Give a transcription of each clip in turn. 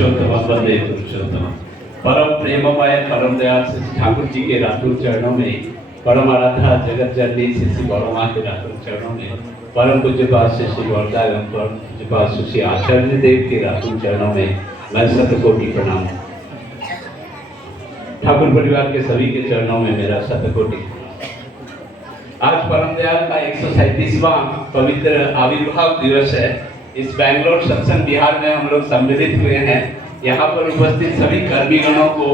पुरुषोत्तम वंदे पुरुषोत्तम। परम प्रेममय परम दयाल श्री ठाकुर जी के रातुल चरणों में, परम आराध्या जगत जननी श्री गौरमा के रातुल चरणों में, परम पूज्यपाद श्री गौरदा एवं परम पूज्यपाद श्री आचार्य देव के रातुल चरणों में मैं शतकोटि प्रणाम। ठाकुर परिवार के सभी के चरणों में मेरा शतकोटि। आज परम दयाल का 137वां पवित्र आविर्भाव दिवस है। इस बैंगलोर सत्संग बिहार में हम लोग सम्मिलित हुए हैं। यहाँ पर उपस्थित सभी कर्मीगणों को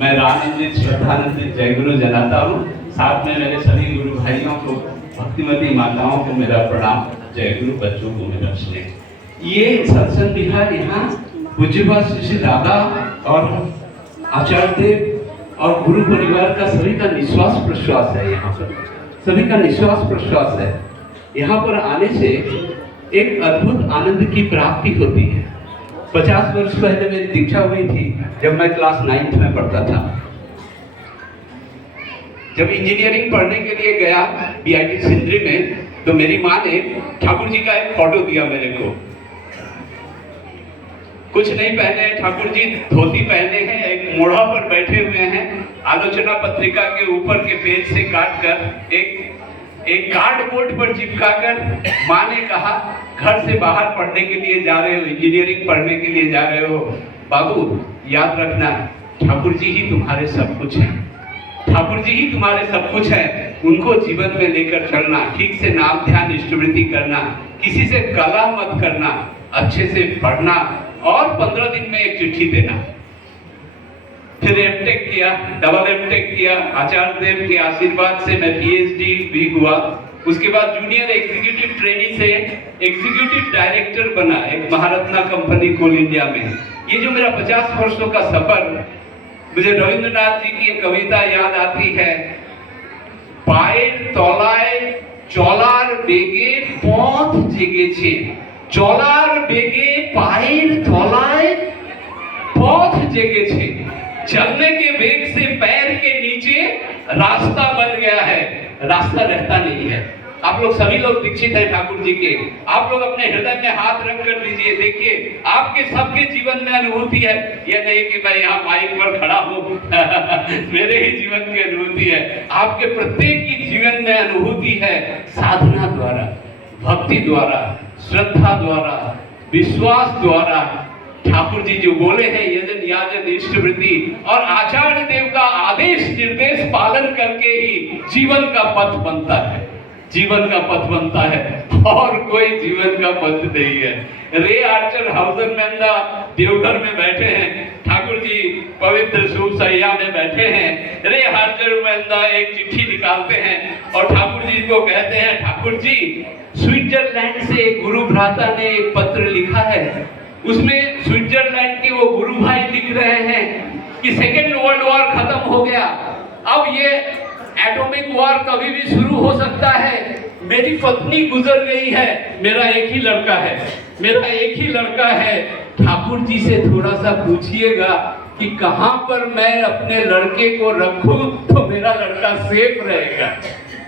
मैं रामानंदित श्रद्धानंदित जय गुरु जनाता हूँ। साथ में मेरे सभी गुरु भाइयों को, भक्तिमती माताओं को मेरा प्रणाम, जय गुरु, बच्चों को मेरा स्नेह। ये सत्संग बिहार यहाँ पूज्यपाद श्री दादा और आचार्य देव और गुरु परिवार का सभी का निश्वास प्रश्वास है। यहाँ पर सभी का निश्वास प्रश्वास है। यहाँ पर आने से एक अद्भुत आनंद की प्राप्ति होती है। 50 वर्ष पहले मेरी दीक्षा हुई थी जब मैं क्लास 9th में पढ़ता था। जब इंजीनियरिंग पढ़ने के लिए गया बीआईटी सिंदरी में, तो मेरी माँ ने ठाकुर जी का एक फोटो दिया मेरे को। कुछ नहीं पहने हैं ठाकुर जी, धोती पहने हैं, एक मोढ़ा पर बैठे हुए हैं। आलोचना पत्रिका के ऊपर के पेज से काट कर एक कार्डबोर्ड पर चिपकाकर माँ ने कहा, घर से बाहर पढ़ने के लिए जा रहे हो, इंजीनियरिंग पढ़ने के लिए जा रहे हो, बाबू याद रखना ठाकुर जी ही तुम्हारे सब कुछ हैं। ठाकुर जी ही तुम्हारे सब कुछ है। उनको जीवन में लेकर चलना, ठीक से नाम ध्यान इष्टवृत्ति करना, किसी से गला मत करना, अच्छे से पढ़ना और 15 दिन में एक चिट्ठी देना। फिर एमटेक किया, डबल एमटेक किया। आचार्य देव के आशीर्वाद से मैं पीएचडी भी हुआ। उसके बाद जूनियर एग्जीक्यूटिव ट्रेनी से एग्जीक्यूटिव डायरेक्टर बना एक महारत्ना कंपनी कोल इंडिया में। ये जो मेरा 50 वर्षों का सफर, मुझे रविंद्रनाथ जी की एक कविता याद आती है, पाएर तलाय चलार बेगे पथ जेगेছে, चलार बेगे पाएर तलाय पथ जेगेছে, चलने के वेग से पैर के नीचे रास्ता बन गया है, रास्ता रहता नहीं है। आप लोग सभी लोग दीक्षित हैं ठाकुर जी के। आप लोग अपने हृदय में हाथ रख कर दीजिए, देखिए आपके सबके जीवन में अनुभूति है। ये नहीं कि मैं यहाँ माइक पर खड़ा हूँ मेरे ही जीवन की अनुभूति है। आपके प्रत्येक की जीवन में अनुभूति है। साधना द्वारा, भक्ति द्वारा, श्रद्धा द्वारा, विश्वास द्वारा ठाकुर जी जो बोले हैं यजन याजन इष्टवृत्ति और आचार्य देव का आदेश निर्देश पालन करके ही जीवन का पथ बनता है। जीवन का पथ बनता है और कोई जीवन का पथ नहीं है। रे आर्चर हाउसन मैंदा देवघर में बैठे हैं, ठाकुर जी पवित्र शुभ सैया में बैठे हैं। रे आर्चर मैंदा एक चिट्ठी निकालते हैं और ठाकुर जी को कहते हैं, ठाकुर जी स्विट्जरलैंड से गुरु भ्राता ने एक पत्र लिखा है। उसमें स्विट्जरलैंड के वो गुरु भाई लिख रहे हैं कि सेकेंड वर्ल्ड वॉर खत्म हो गया, अब ये एटॉमिक वॉर कभी भी शुरू हो सकता है। मेरी पत्नी गुजर गई है, मेरा एक ही लड़का है, मेरा एक ही लड़का है। ठाकुर जी से थोड़ा सा पूछिएगा कि कहाँ पर मैं अपने लड़के को रखूं तो मेरा लड़का सेफ रहेगा।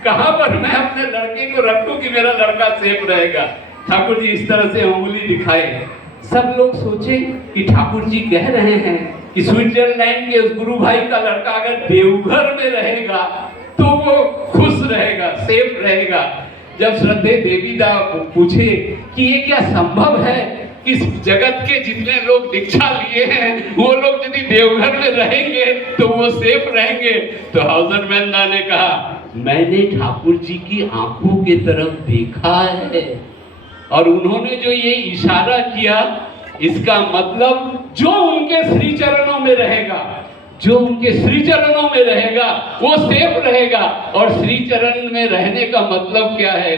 कहाँ पर मैं अपने लड़के को रखूं कि मेरा लड़का सेफ रहेगा। ठाकुर जी इस तरह से उंगली दिखाए। सब लोग सोचे कि ठाकुर जी कह रहे हैं कि स्विट्जरलैंड के उस गुरु भाई का लड़का अगर देवघर में रहेगा तो वो खुश रहेगा, सेफ रहेगा। जब श्रद्धे देवीदा पूछे कि ये क्या संभव है कि इस जगत के जितने लोग दीक्षा लिए हैं वो लोग यदि देवघर में रहेंगे तो वो सेफ रहेंगे, तो हाउसन मैंदा ने कहा, मैंने ठाकुर जी की आंखों की तरफ देखा है और उन्होंने जो ये इशारा किया, इसका मतलब जो उनके श्री चरणों में रहेगा, जो उनके श्री चरणों में रहेगा वो सेफ रहेगा। और श्री चरण में रहने का मतलब क्या है?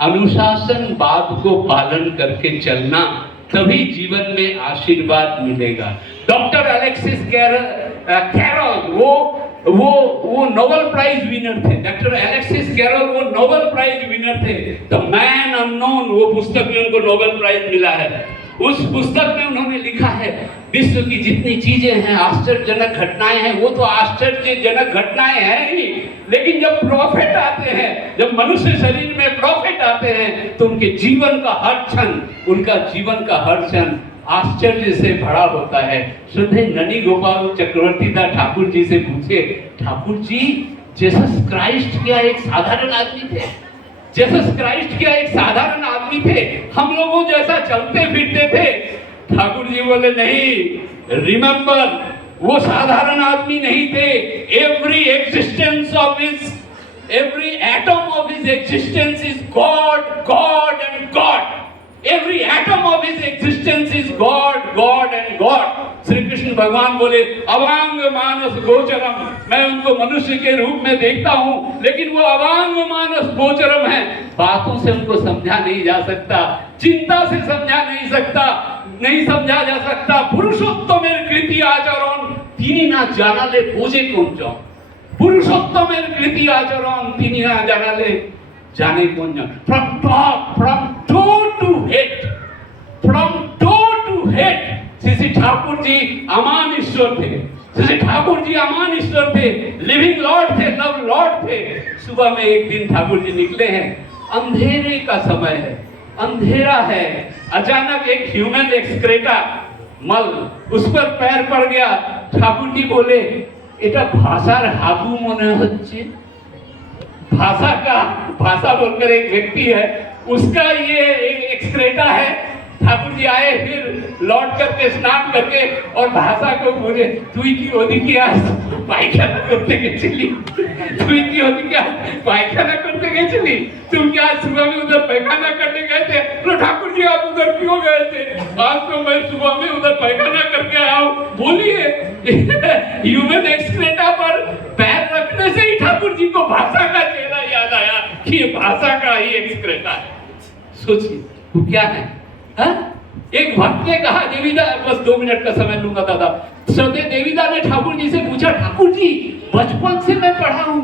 अनुशासन बात को पालन करके चलना, तभी जीवन में आशीर्वाद मिलेगा। डॉक्टर अलेक्सिस कैरल वो नोबेल प्राइज विनर थे। डॉक्टर अलेक्सिस कैरल वो नोबेल प्राइज विनर थे। द मैन अननोन, वो पुस्तक में उनको नोबेल प्राइज मिला है। उस पुस्तक में उन्होंने लिखा है, विश्व की जितनी चीजें हैं, आश्चर्यजनक घटनाएं हैं, वो तो आश्चर्यजनक घटनाएं हैं ही, लेकिन जब प्रॉफिट आते हैं, जब मनुष्य शरीर में प्रॉफिट आते हैं, तो उनके जीवन का हर क्षण, उनका जीवन का हर क्षण आश्चर्य से भरा होता है। श्रद्धेय ननी गोपाल चक्रवर्ती दास ठाकुर जी से पूछे, ठाकुर जी जीसस क्राइस्ट क्या एक साधारण आदमी थे? जीसस क्राइस्ट क्या एक साधारण आदमी थे? हम लोगों जैसा चलते फिरते थे? ठाकुर जी बोले नहीं, रिमेंबर, वो साधारण आदमी नहीं थे। Every existence of his, every atom of his existence is God, God and God. Every atom of his existence is God, God and God. Shri Krishna भगवान बोले, अवांग मानस गोचरम, मैं उनको मनुष्य के रूप में देखता हूँ, लेकिन वो अवांग मानस गोचरम है। बातों से उनको समझा नहीं जा सकता, चिंता से समझा नहीं समझा जा सकता। पुरुषोत्तमेर कृति आचरण তিনি না জানালে বোঝে কোন জন। পুরুষোত্তমের কৃতি আচরণ তিনি না জানালে জানে কোন জন। from toe to head Shri Thakur ji अमान ईश्वर थे। श्री ठाकुर जी अमान ईश्वर थे, लिविंग लॉर्ड थे, लव लॉर्ड थे। सुबह में एक दिन ठाकुर जी निकले हैं, अंधेरे का समय है, अंधेरा है, अचानक एक ह्यूमन एक्सक्रेटा मल उस पर पैर पड़ गया। ठाकुर जी बोले, এটা ভাষার হাবু মনে হচ্ছে। भाषा बोलकर एक व्यक्ति है, उसका ये एक्सक्रेटा है। ठाकुर जी आए, फिर लौट करके स्नान करके और भाषा को बोले, তুই কি ওদিকে পায়খানা করতে গেছিলি? তুই কি ওদিকে पायखाना करते गए? तुम क्या सुबह में उधर पैखाना करने गए थे? तो ठाकुर जी आप उधर क्यों गए थे? आज तो मैं सुबह में उधर पैखाना करके आया हूँ। बोलिए, ह्यूमन एक्सक्रेटा पर पैर रखने से ही ठाकुर जी को भाषा का चेहरा याद आया कि ये भाषा का ही एक्सक्रेटा है। सोचिए वो क्या है? एक भक्त ने कहा, देवीदास, बस 2 मिनट का समय लूंगा दादा। श्रद्धेय देवीदास ने ठाकुर जी से पूछा, ठाकुर जी बचपन से मैं पढ़ा हूँ,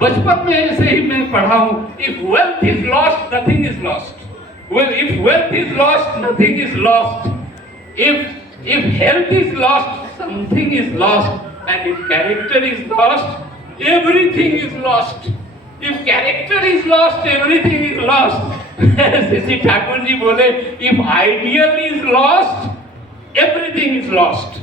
बचपन में से ही मैं पढ़ा हूँ, if wealth is lost nothing is lost, well if wealth is lost nothing is lost, if health is lost something is lost, and if character is lost everything is lost, if character is lost everything is lost। Shri Thakur ji बोले, if ideal is lost everything is lost,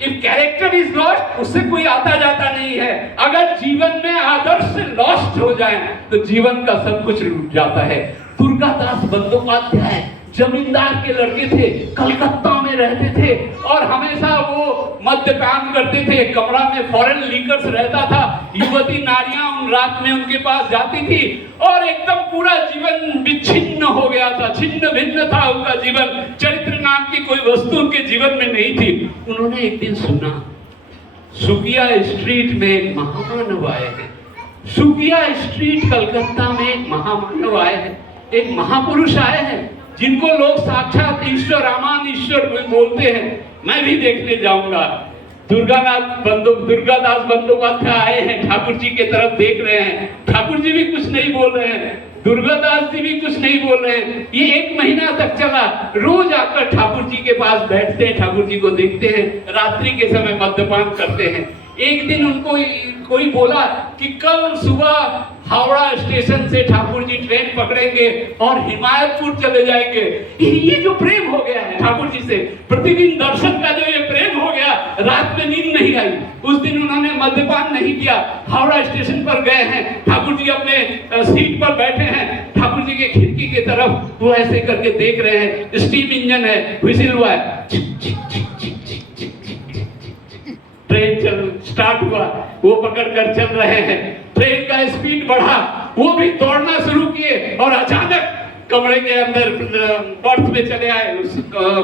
if character is lost उससे कोई आता जाता नहीं है। अगर जीवन में आदर्श लॉस्ट हो जाए तो जीवन का सब कुछ लूट जाता है। दुर्गादास बंदोपाध्याय जमींदार के लड़के थे, कलकत्ता में रहते थे और हमेशा वो मद्यपान करते थे। कमरा में फॉरेन लीकर्स रहता था, युवती नारियां उन रात में उनके पास जाती थी और एकदम पूरा जीवन विच्छिन्न हो गया था, छिन्न भिन्न था उनका जीवन। चरित्र नाम की कोई वस्तु उनके जीवन में नहीं थी। उन्होंने एक दिन सुना, सुकिया स्ट्रीट में एक महामानव आए हैं। सुकिया स्ट्रीट कलकत्ता में एक महामानव आए हैं, एक महापुरुष आए हैं जिनको लोग साक्षात ईश्वर, अमान ईश्वर बोलते हैं। मैं भी देखने जाऊंगा। दुर्गादास बंदोपाध्याय आए हैं, ठाकुर जी के तरफ देख रहे हैं। ठाकुर जी भी कुछ नहीं बोल रहे हैं, दुर्गादास जी भी कुछ नहीं बोल रहे हैं। ये 1 महीना तक चला। रोज आकर ठाकुर जी के पास बैठते हैं, ठाकुर जी को देखते हैं, रात्रि के समय मद्यपान करते हैं। एक दिन उनको कोई बोला कि कल सुबह हावड़ा स्टेशन से ठाकुर जी ट्रेन पकड़ेंगे और हिमायतपुर चले जाएंगे। ये जो प्रेम हो गया है ठाकुर जी से, प्रतिदिन दर्शन का जो ये प्रेम हो गया, रात में नींद नहीं आई। उस दिन उन्होंने मद्यपान नहीं किया, हावड़ा स्टेशन पर गए हैं, ठाकुर जी अपने सीट पर बैठे हैं, ठाकुर जी के खिड़की के तरफ वो ऐसे करके देख रहे हैं। स्टीम इंजन है, व्हिसिल हुआ है, ट्रेन स्टार्ट हुआ, वो पकड़कर चल रहे हैं। ट्रेन का स्पीड बढ़ा, वो भी दौड़ना शुरू किए और अचानक कमरे के अंदर बर्थ में चले आए,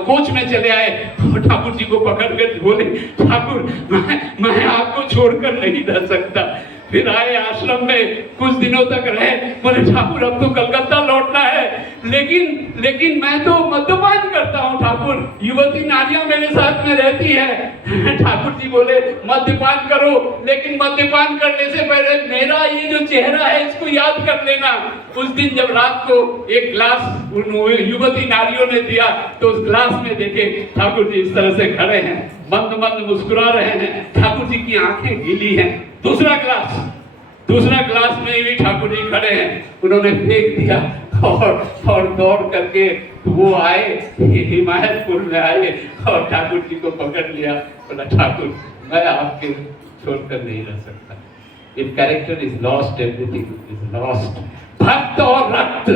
कोच में चले आए। ठाकुर जी को पकड़कर बोले, ठाकुर मैं आपको छोड़कर नहीं रह सकता। फिर आए आश्रम में, कुछ दिनों तक रहे। बोले ठाकुर अब तो कलकत्ता लौटना है, लेकिन मैं तो मद्यपान करता हूँ ठाकुर, युवती नारियां मेरे साथ में रहती है। ठाकुर जी बोले मद्यपान करो, लेकिन मद्यपान करने से पहले मेरा ये जो चेहरा है इसको याद कर लेना। उस दिन जब रात को एक ग्लास युवती नारियों ने दिया तो उस ग्लास में देखे ठाकुर जी इस तरह से खड़े हैं, मंद मंद मुस्कुरा रहे हैं, ठाकुर जी की आंखें गीली हैं। दूसरा ग्लास में भी ठाकुर जी खड़े हैं, उन्होंने फेंक दिया और दौड़ करके तो वो आए, हिमायतपुर में आए और ठाकुर जी को पकड़ लिया, बोला ठाकुर मैं आपके छोड़कर नहीं रह सकता। If character is lost, everything is lost. भक्त और रक्त,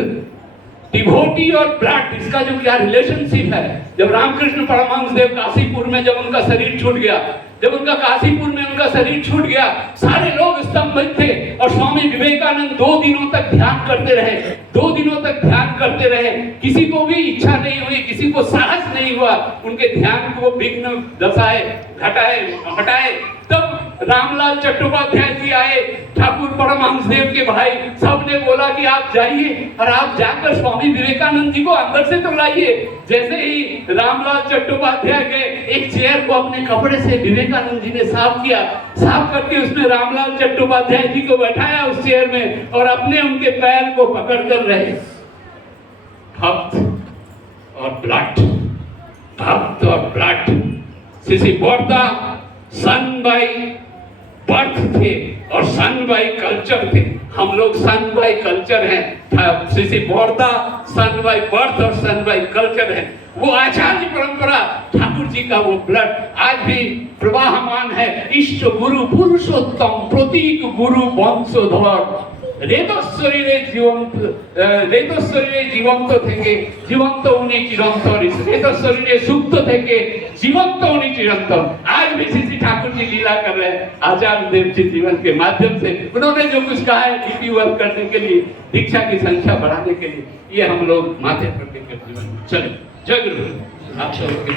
डिवोटी और ब्लड, इसका जो क्या रिलेशनशिप है। जब रामकृष्ण परमहंस देव काशीपुर में जब उनका शरीर छूट गया, जब उनका काशीपुर में उनका शरीर छूट गया, सारे लोग स्तंभित थे और स्वामी विवेकानंद 2 दिनों तक ध्यान करते रहे, 2 दिनों तक ध्यान करते रहे। किसी को भी इच्छा नहीं हुई, किसी को साहस नहीं हुआ उनके ध्यान को विघ्न दशाए हटाए। तब रामलाल चट्टोपाध्याय जी आए, ठाकुर परमहंस देव के भाई, सबने बोला कि आप जाइए और आप जाकर स्वामी विवेकानंद जी को अंदर से तो लाइए। जैसे ही रामलाल चट्टोपाध्याय गए, एक चेयर को अपने कपड़े से विवेकानंद जी ने साफ किया, साफ करके उसमें रामलाल चट्टोपाध्याय जी को बैठाया उस चेयर में और अपने उनके पैर को पकड़ कर रहे। भक्त और ब्लड, भक्त और ब्लड। सिसी बोरदा सन बाई बर्थ थे और सन बाई कल्चर थे। हम लोग सन बाई कल्चर हैं। सिसी बोरदा सन बाई बर्थ और सन बाई कल्चर है। वो आचार्य परंपरा, ठाकुर जी का वो ब्लड आज भी प्रवाहमान है। इष्ट गुरु पुरुषोत्तम प्रतीक गुरु वंशोधर রেতশ্বরীরে জীবন্ত থেকে জীবন্ত উনি চিরন্তন, রেতশ্বরীরে সুপ্ত থেকে जीवंत उन्हीं चिरंतन। आज भी श्री ठाकुर जी लीला कर रहे हैं आचार्य देव जी जीवन के माध्यम से। उन्होंने जो कुछ कहा है डीपी वर्क करने के लिए, दीक्षा की संख्या बढ़ाने के लिए, ये हम लोग माथे पर लेकर जीवन में चले। जय गुरु। आप सबके